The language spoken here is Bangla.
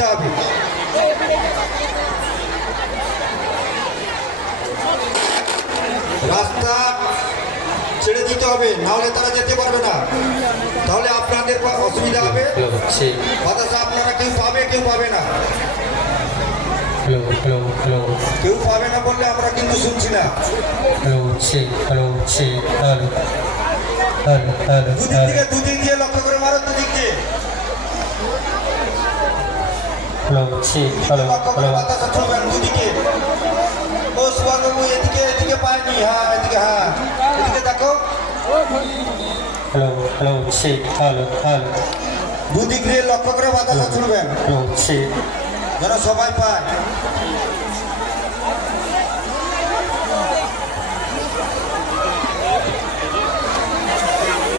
অসুবিধা হবে। রাস্তা ছেড়ে দিতে হবে, নাহলে তারা যেতে পারবে না, তাহলে আপনাদের অসুবিধা হবে। বাতাসা আপনারা কেউ পাবে, কেউ পাবে না। কেউ পাবে না বললে আমরা কিন্তু শুনছি না। দুদিক দিয়ে লক্ষ্য করে মারো, দুদিক দিয়ে বাতাসা ছুঁবেন দুদিকে। ও সুভাষবাবু এদিকে, এদিকে পায়নি। হ্যাঁ এদিকে, হ্যাঁ এদিকে দেখো। দুদিক দিয়ে লক্ষ্য করে বাতাসা ছুঁড়বেন যেন সবাই পায়।